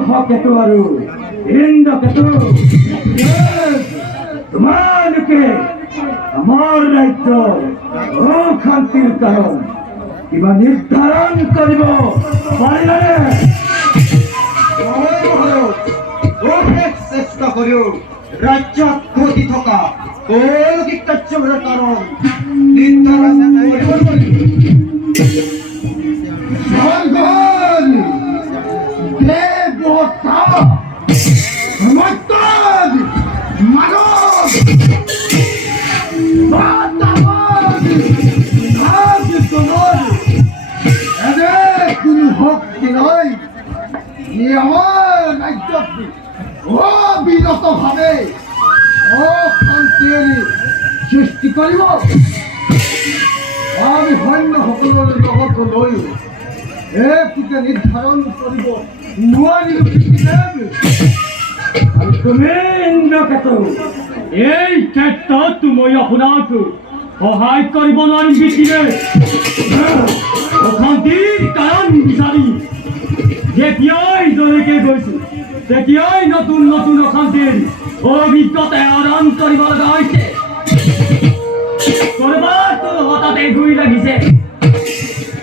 মহাকেতু আৰু ইন্দ্ৰকেতু তোমালোকে আমাৰ ৰাজ্যৰ অশান্তিৰ কাৰণ কিবা নিৰ্ধাৰণ কৰিব পাৰিবানে? চেষ্টা কৰিও ৰাজ্যত ঘটি থকা অলৌকিক কাৰ্যবোৰৰ কাৰণ নিৰ্ধাৰণ কৰিব লাগিব। আমার রাজ্যত অবিরত ভাবে অশান্তিৰ সৃষ্টি কৰিব। আমি সৈন্য সকলৰ লগত লৈ এইটোকে নিৰ্ধাৰণ কৰিব নোৱাৰিলো। তুমি ইন্দ্ৰকেতু, এই ক্ষেত্ৰত মই আপোনাক সহায় কৰিব নোৱাৰিম। বিকিৰে অশান্তিৰ কাৰণ বিচাৰি যেতিয়াই যলৈকে গৈছো তেতিয়াই নতুন নতুন অশান্তিৰ অভিজ্ঞতা আহৰণ কৰিব লগা হৈছে। কৰবাত হঠাতে গুৰি লাগিছে,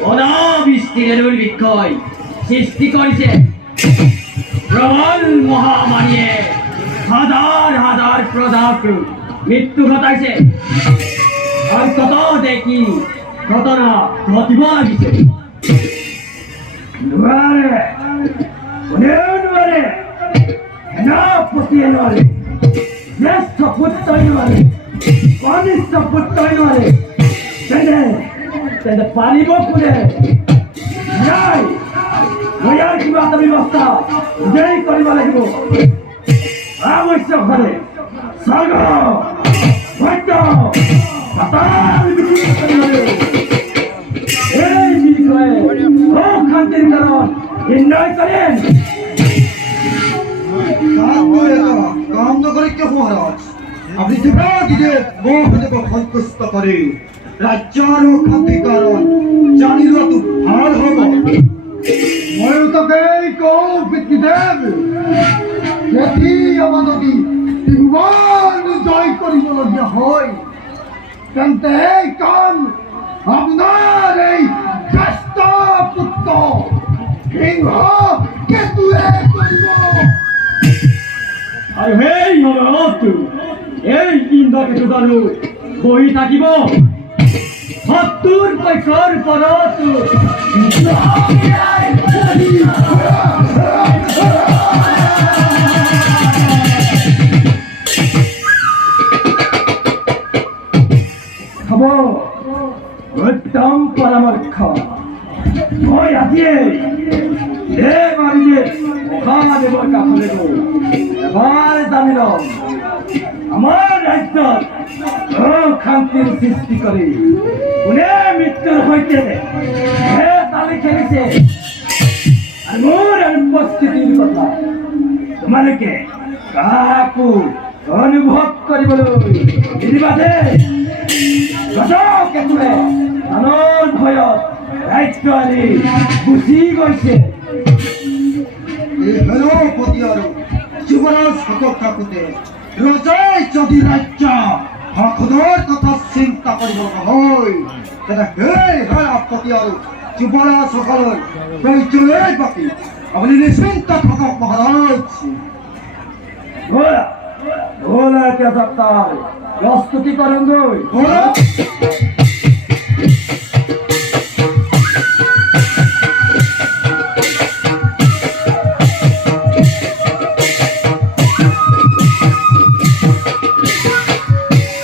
অনাবৃষ্টিৰে দুৰ্ভিক্ষই সৃষ্টি কৰিছে। প্ৰবল মহামাৰীয়ে হাজাৰ হাজাৰ প্ৰজাক মৃত্যু ঘটাইছে। আৰু কত দেখি ঘটনা ঘটিব লাগিছে। নোৱাৰে, কোনেও নোৱাৰে, সেনাপতিয়ে নোৱাৰে, জ্যেষ্ঠ পুত্ৰই নোৱাৰে, কনিষ্ঠ পুত্ৰই নোৱাৰে, তেন্তে পাৰিব কোনে? নাই, ইয়াৰ কিবা এটা ব্যৱস্থা নিজেই কৰিব লাগিব। আৱশ্যকভাৱে স্বৰ্গ সত্য পাতাল বিচূৰ্ণ কৰিব লাগিব। এই বিষয়ে অশান্তিৰ কাৰণ নিৰ্ণয় করেন। কাম নকরে কে মহারাজ, আপনি দিকে মোহদেব সন্তুষ্ট করে রাজ্যৰ অশান্তিৰ কাৰণ জানি লোৱাটো ভাল হ'ব। মই তোকেই কওঁ পিতৃদেৱ, যদি আমাৰ যদি ত্ৰিভুৱন জয় কৰিবলগীয়া হয় তেন্তে এই কাম আপোনাৰ এই জ্যেষ্ঠ পুত্ৰ সিংহ কেতুৱে কৰিব। আৰু সেই সময়ত এই ইন্দ্ৰকেতু আৰু বহি থাকিব শত্ৰুৰ পক্ষৰ ওপৰত। খাব উত্তম পৰামৰ্শ। মই আজিয়ে মহাদেৱৰ কাষলৈ গৈ এবাৰ জানি লম আমাৰ ৰাজ্যত অশান্তিৰ সৃষ্টি কৰি কোনে মৃত্যুৰ সৈতে তালি খেলিছে। আৰু মোৰ উপস্থিতিৰ কথা তোমালোকে কাকো অনুভৱ কৰিবলৈ নিদিবাদে। কেতুৱে আনৰ ভয়ত ৰাজ্য আনি গুচি গৈছে। সেনাপতি আৰু যুৱৰাজ হাতত থাকোঁতে ৰজাই যদি ৰাজ্য শাসনৰ কথা চিন্তা কৰিব নহয়, তেন্তে সেই সেনাপতি আৰু যুৱৰাজ সকলৰ ৰাজ্যলৈ বাকী আপুনি নিশ্চিন্ত থাকক মহাৰাজ। এতিয়া প্ৰস্তুতি কৰক।